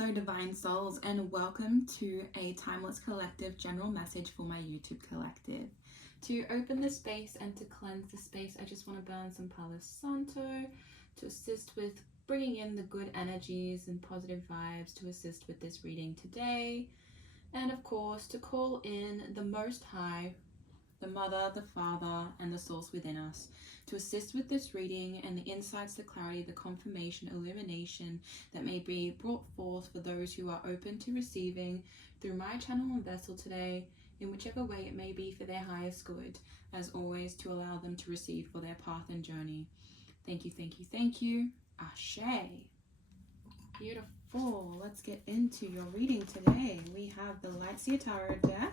Hello Divine Souls, and welcome to a Timeless Collective general message for my YouTube collective. To open the space and to cleanse the space, I just want to burn some Palo Santo to assist with bringing in the good energies and positive vibes to assist with this reading today. And of course, to call in the Most High, the Mother, the Father, and the Source within us to assist with this reading and the insights, the clarity, the confirmation, illumination that may be brought forth for those who are open to receiving through my channel and vessel today, in whichever way it may be for their highest good, as always, to allow them to receive for their path and journey. Thank you, thank you, thank you. Ashe. Beautiful. Let's get into your reading today. We have the Lightseer Tarot deck.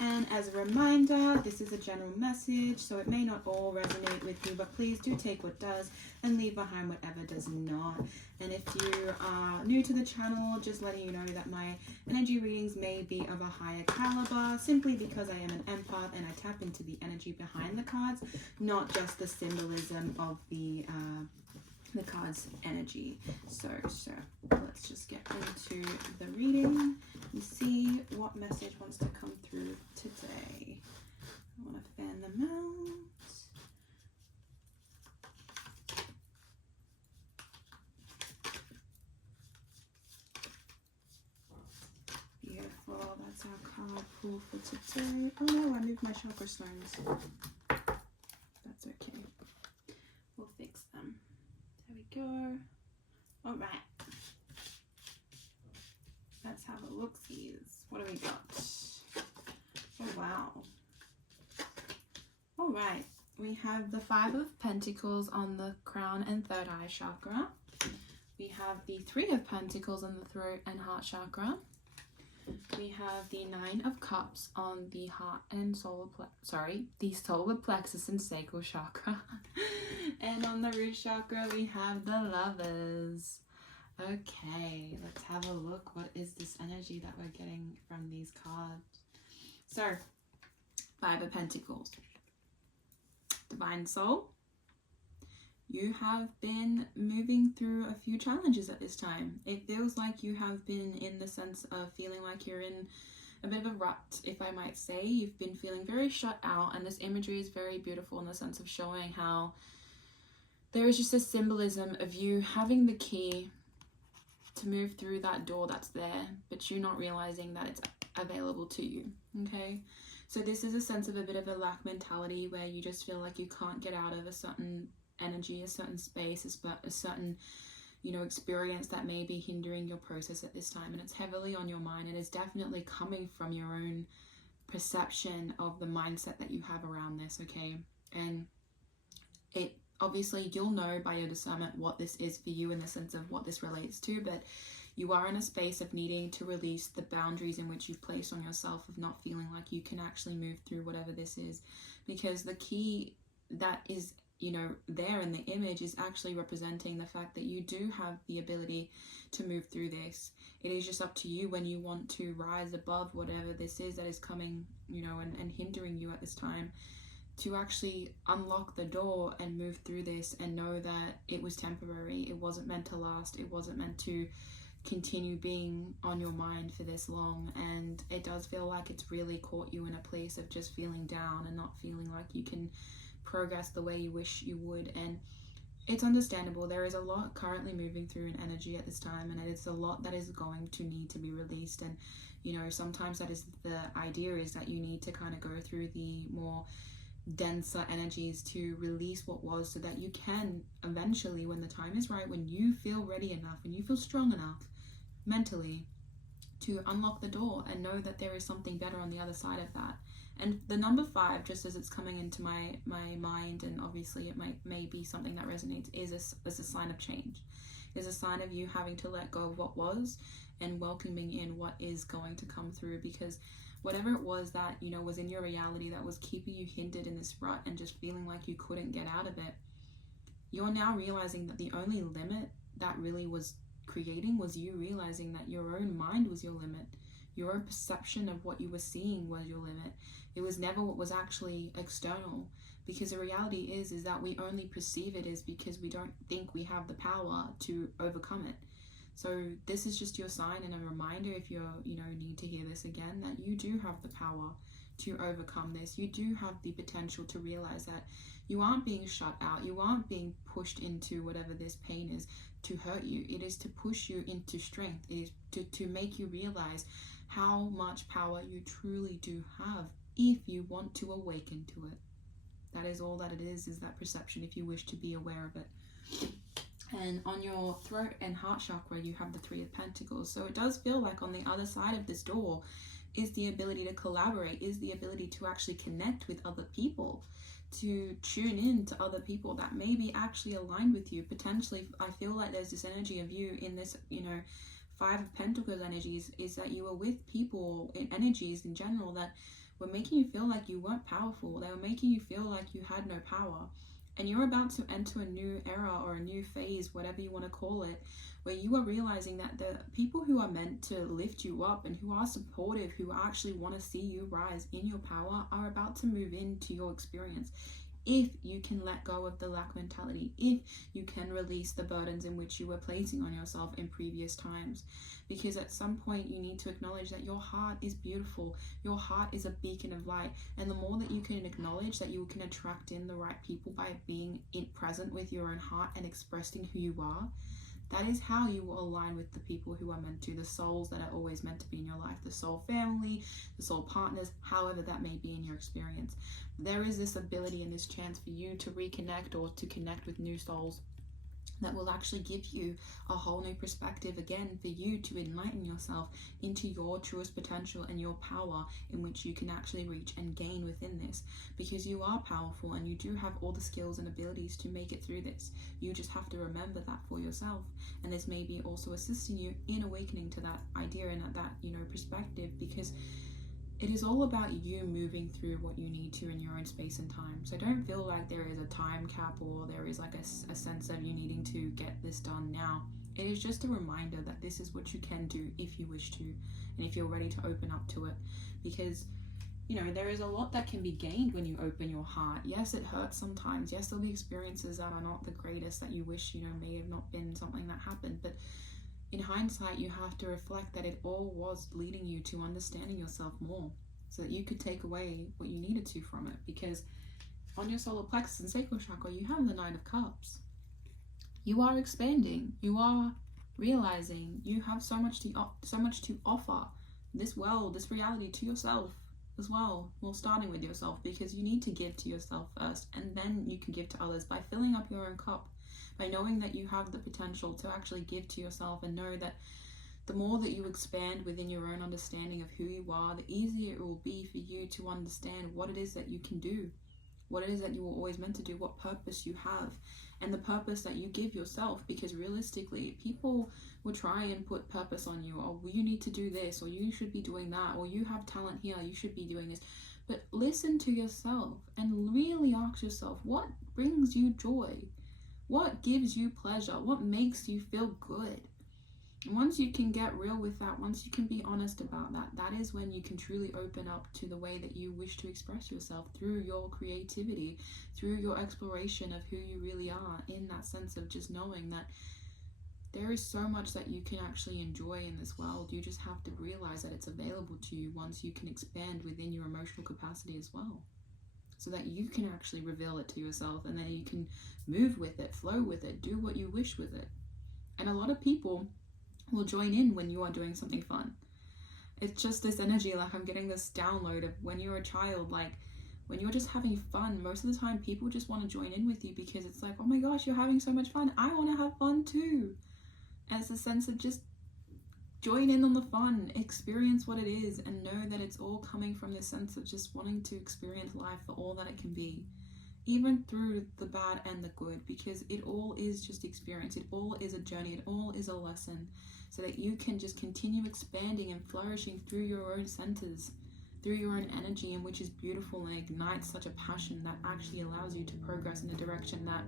And as a reminder, this is a general message, so it may not all resonate with you, but please do take what does and leave behind whatever does not. And if you are new to the channel, just letting you know that my energy readings may be of a higher caliber, simply because I am an empath and I tap into the energy behind the cards, not just the symbolism of the cards energy. So let's just get into the reading and see what message wants to come through today. I want to fan them out. Beautiful. That's our card pull for today. Oh no, I moved my chakra stones. That's okay. We'll fix them. There we go. All right. Let's have a look-sees. What do we got? Oh, wow. All right. We have the Five of Pentacles on the crown and third eye chakra. We have the Three of Pentacles on the throat and heart chakra. We have the Nine of Cups on the heart and the solar plexus and sacral chakra. And on the root chakra, we have the Lovers. Okay, let's have a look. What is this energy that we're getting from these cards? So, Five of Pentacles. Divine Soul, you have been moving through a few challenges at this time. It feels like you have been in the sense of feeling like you're in a bit of a rut, if I might say. You've been feeling very shut out, and this imagery is very beautiful in the sense of showing how there is just a symbolism of you having the key to move through that door that's there, but you not realizing that it's available to you. Okay, so this is a sense of a bit of a lack mentality where you just feel like you can't get out of a certain energy, a certain space, a certain, experience that may be hindering your process at this time, and it's heavily on your mind. It is definitely coming from your own perception of the mindset that you have around this. Okay, and it obviously you'll know by your discernment what this is for you in the sense of what this relates to, but you are in a space of needing to release the boundaries in which you've placed on yourself, of not feeling like you can actually move through whatever this is, because the key that is there in the image is actually representing the fact that you do have the ability to move through this. It is just up to you when you want to rise above whatever this is that is coming, and hindering you at this time, to actually unlock the door and move through this and know that it was temporary. It wasn't meant to last. It wasn't meant to continue being on your mind for this long. And it does feel like it's really caught you in a place of just feeling down and not feeling like you can progress the way you wish you would. And it's understandable. There is a lot currently moving through in energy at this time, and it's a lot that is going to need to be released. And sometimes that is the idea, is that you need to kind of go through the more denser energies to release what was, so that you can eventually, when the time is right, when you feel ready enough and you feel strong enough mentally, to unlock the door and know that there is something better on the other side of that. And the number 5, just as it's coming into my mind, and obviously it may be something that resonates, is a sign of change. Is a sign of you having to let go of what was and welcoming in what is going to come through, because whatever it was that was in your reality that was keeping you hindered in this rut and just feeling like you couldn't get out of it, you're now realizing that the only limit that really was creating was you realizing that your own mind was your limit. Your own perception of what you were seeing was your limit. It was never what was actually external, because the reality is that we only perceive it as because we don't think we have the power to overcome it. So this is just your sign and a reminder, if you're, need to hear this again, that you do have the power to overcome this. You do have the potential to realize that you aren't being shut out. You aren't being pushed into whatever this pain is to hurt you. It is to push you into strength. It is to make you realize how much power you truly do have if you want to awaken to it. That is all that it is that perception, if you wish to be aware of it. And on your throat and heart chakra, you have the Three of Pentacles. So it does feel like on the other side of this door is the ability to collaborate, is the ability to actually connect with other people, to tune in to other people that may be actually aligned with you. Potentially, I feel like there's this energy of you in this, Five of Pentacles energies, is that you were with people in energies in general that were making you feel like you weren't powerful. They were making you feel like you had no power. And you're about to enter a new era or a new phase, whatever you want to call it, where you are realizing that the people who are meant to lift you up and who are supportive, who actually want to see you rise in your power, are about to move into your experience. If you can let go of the lack mentality, if you can release the burdens in which you were placing on yourself in previous times. Because at some point you need to acknowledge that your heart is beautiful, your heart is a beacon of light, and the more that you can acknowledge that you can attract in the right people by being present with your own heart and expressing who you are, that is how you will align with the people who are meant to, the souls that are always meant to be in your life, the soul family, the soul partners, however that may be in your experience. There is this ability and this chance for you to reconnect or to connect with new souls that will actually give you a whole new perspective, again, for you to enlighten yourself into your truest potential and your power in which you can actually reach and gain within this, because you are powerful and you do have all the skills and abilities to make it through this. You just have to remember that for yourself, and this may be also assisting you in awakening to that idea and that perspective, because it is all about you moving through what you need to in your own space and time. So don't feel like there is a time cap or there is like a sense of you needing to get this done now. It is just a reminder that this is what you can do if you wish to, and if you're ready to open up to it. Because, there is a lot that can be gained when you open your heart. Yes, it hurts sometimes. Yes, there'll be experiences that are not the greatest, that you wish, may have not been something that happened. But in hindsight, you have to reflect that it all was leading you to understanding yourself more, so that you could take away what you needed to from it. Because on your solar plexus and sacral chakra, you have the Nine of Cups. You are expanding. You are realizing you have so much to offer this world, this reality, to yourself as well. Well, starting with yourself, because you need to give to yourself first, and then you can give to others by filling up your own cup. By knowing that you have the potential to actually give to yourself, and know that the more that you expand within your own understanding of who you are, the easier it will be for you to understand what it is that you can do, what it is that you were always meant to do, what purpose you have, and the purpose that you give yourself. Because realistically, people will try and put purpose on you. Oh, you need to do this, or you should be doing that, or you have talent here, you should be doing this. But listen to yourself and really ask yourself, what brings you joy? What gives you pleasure? What makes you feel good? And once you can get real with that, once you can be honest about that, that is when you can truly open up to the way that you wish to express yourself, through your creativity, through your exploration of who you really are, in that sense of just knowing that there is so much that you can actually enjoy in this world. You just have to realize that it's available to you once you can expand within your emotional capacity as well, so that you can actually reveal it to yourself, and then you can move with it, flow with it, do what you wish with it. And a lot of people will join in when you are doing something fun. It's just this energy, like I'm getting this download of when you're a child, like when you're just having fun, most of the time people just want to join in with you, because it's like, oh my gosh, you're having so much fun, I want to have fun too. And it's a sense of just join in on the fun, experience what it is, and know that it's all coming from this sense of just wanting to experience life for all that it can be, even through the bad and the good, because it all is just experience. It all is a journey. It all is a lesson, so that you can just continue expanding and flourishing through your own centers, through your own energy, and which is beautiful and ignites such a passion that actually allows you to progress in a direction that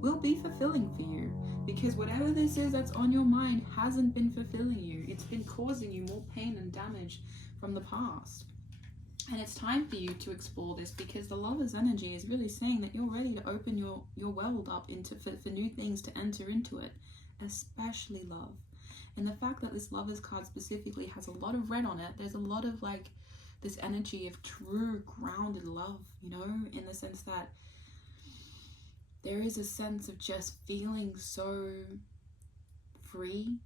will be fulfilling for you. Because whatever this is that's on your mind hasn't been fulfilling you. It's been causing you more pain and damage from the past. And it's time for you to explore this, because the Lover's energy is really saying that you're ready to open your world up for new things to enter into it, especially love. And the fact that this Lovers card specifically has a lot of red on it, there's a lot of like this energy of true grounded love, you know, in the sense that there is a sense of just feeling so free,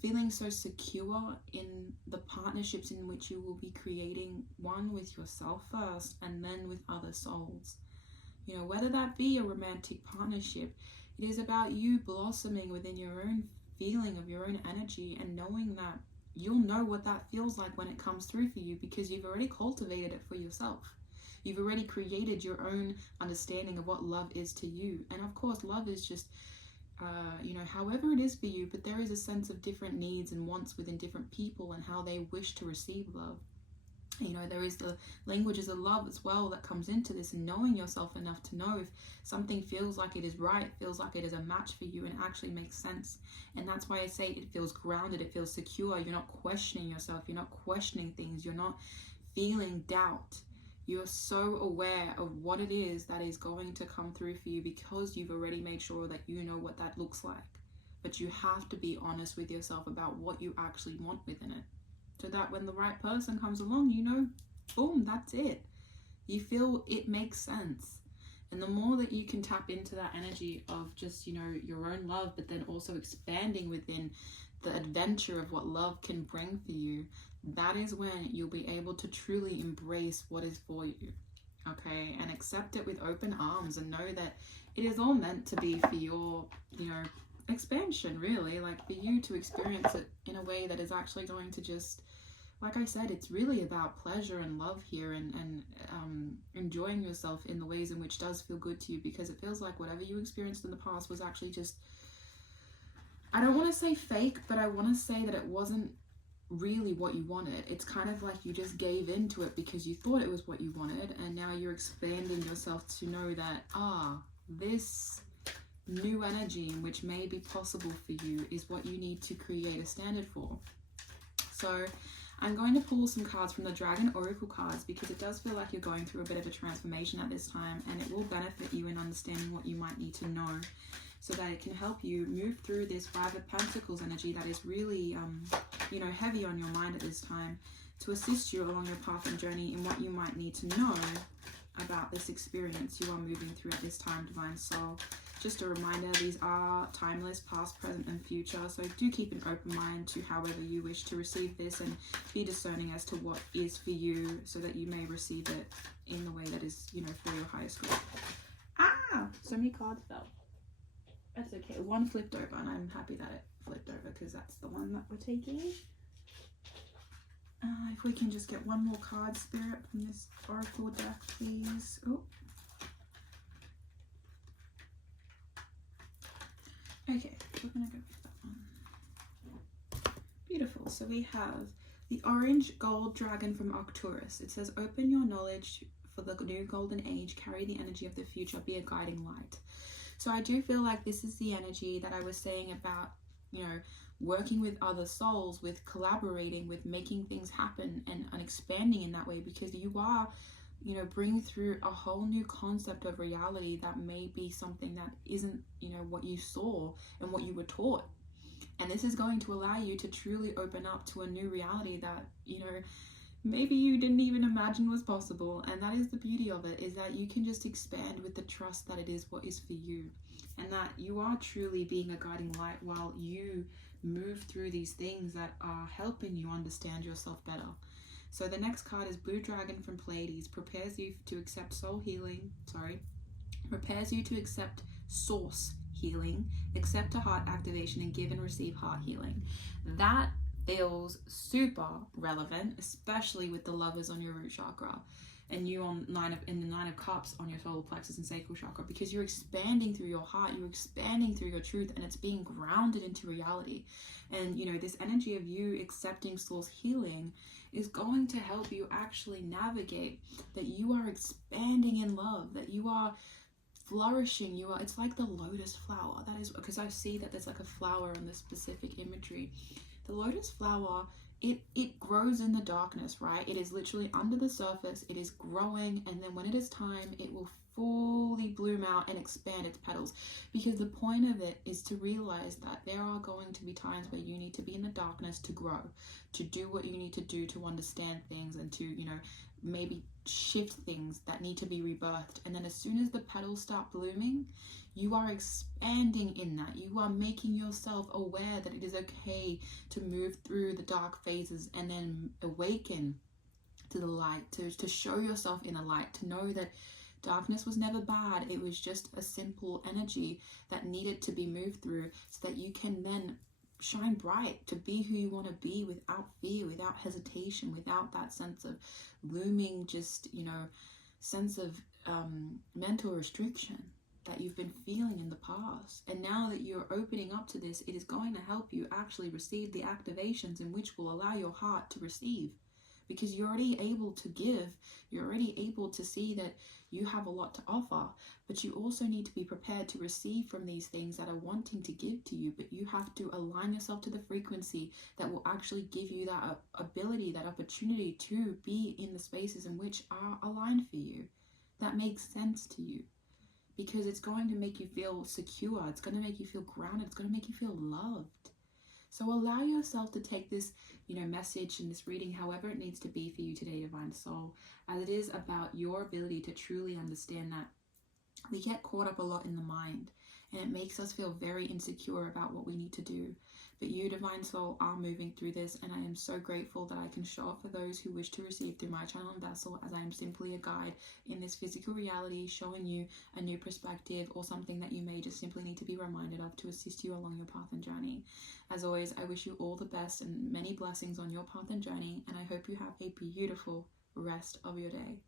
feeling so secure in the partnerships in which you will be creating, one with yourself first and then with other souls. You know, whether that be a romantic partnership, it is about you blossoming within your own feeling of your own energy and knowing that you'll know what that feels like when it comes through for you, because you've already cultivated it for yourself. You've already created your own understanding of what love is to you. And of course, love is just, you know, however it is for you, but there is a sense of different needs and wants within different people and how they wish to receive love. You know, there is the languages of love as well that comes into this, and knowing yourself enough to know if something feels like it is right, feels like it is a match for you, and it actually makes sense. And that's why I say it feels grounded, it feels secure. You're not questioning yourself, you're not questioning things, you're not feeling doubt. You're so aware of what it is that is going to come through for you, because you've already made sure that you know what that looks like. But you have to be honest with yourself about what you actually want within it, so that when the right person comes along, you know, boom, that's it. You feel it makes sense. And the more that you can tap into that energy of just, you know, your own love, but then also expanding within the adventure of what love can bring for you, that is when you'll be able to truly embrace what is for you, okay? And accept it with open arms and know that it is all meant to be for your, you know, expansion, really, like for you to experience it in a way that is actually going to just, like I said, it's really about pleasure and love here, and enjoying yourself in the ways in which does feel good to you, because it feels like whatever you experienced in the past was actually just, I don't want to say fake, but I want to say that it wasn't really what you wanted. It's kind of like you just gave into it because you thought it was what you wanted, and now you're expanding yourself to know that, this new energy which may be possible for you is what you need to create a standard for. So I'm going to pull some cards from the Dragon Oracle cards, because it does feel like you're going through a bit of a transformation at this time, and it will benefit you in understanding what you might need to know, so that it can help you move through this Five of Pentacles energy that is really, you know, heavy on your mind at this time, to assist you along your path and journey in what you might need to know about this experience you are moving through at this time, Divine Soul. Just a reminder, these are timeless, past, present, and future, so do keep an open mind to however you wish to receive this, and be discerning as to what is for you, so that you may receive it in the way that is, you know, for your highest good. So many cards fell. That's okay. One flipped over, and I'm happy that it flipped over, because that's the one that we're taking. If we can just get one more card, Spirit, from this Oracle deck, please. Oh. Okay, we're gonna go with that one. Beautiful. So we have the Orange Gold Dragon from Arcturus. It says, open your knowledge for the new golden age, carry the energy of the future, be a guiding light. So I do feel like this is the energy that I was saying about, you know, working with other souls, with collaborating, with making things happen, and expanding in that way, because you are, you know, bringing through a whole new concept of reality that may be something that isn't, you know, what you saw and what you were taught. And this is going to allow you to truly open up to a new reality that, you know, maybe you didn't even imagine was possible. And that is the beauty of it, is that you can just expand with the trust that it is what is for you, and that you are truly being a guiding light while you move through these things that are helping you understand yourself better. So the next card is Blue Dragon from Pleiades. Prepares you to accept prepares you to accept source healing, accept a heart activation, and give and receive heart healing. That feels super relevant, especially with the Lovers on your root chakra, and you on the Nine of Cups on your solar plexus and sacral chakra, because you're expanding through your heart, you're expanding through your truth, and it's being grounded into reality. And, you know, this energy of you accepting source healing is going to help you actually navigate that you are expanding in love, that you are flourishing, it's like the lotus flower. That is because I see that there's like a flower in this specific imagery. The lotus flower it grows in the darkness, right? It is literally under the surface, it is growing, and then when it is time, it will fully bloom out and expand its petals, because the point of it is to realize that there are going to be times where you need to be in the darkness to grow, to do what you need to do to understand things, and to, you know, maybe shift things that need to be rebirthed. And then as soon as the petals start blooming, you are expanding in that. You are making yourself aware that it is okay to move through the dark phases and then awaken to the light, to show yourself in a light, to know that darkness was never bad. It was just a simple energy that needed to be moved through, so that you can then shine bright, to be who you want to be without fear, without hesitation, without that sense of looming, just, you know, sense of mental restriction that you've been feeling in the past. And now that you're opening up to this, it is going to help you actually receive the activations in which will allow your heart to receive, because you're already able to give, you're already able to see that you have a lot to offer, but you also need to be prepared to receive from these things that are wanting to give to you. But you have to align yourself to the frequency that will actually give you that ability, that opportunity to be in the spaces in which are aligned for you, that makes sense to you, because it's going to make you feel secure, it's going to make you feel grounded, it's going to make you feel loved. So allow yourself to take this, you know, message and this reading however it needs to be for you today, Divine Soul, as it is about your ability to truly understand that we get caught up a lot in the mind, and it makes us feel very insecure about what we need to do. But you, Divine Soul, are moving through this, and I am so grateful that I can show up for those who wish to receive through my channel and vessel, as I am simply a guide in this physical reality, showing you a new perspective or something that you may just simply need to be reminded of to assist you along your path and journey. As always, I wish you all the best and many blessings on your path and journey, and I hope you have a beautiful rest of your day.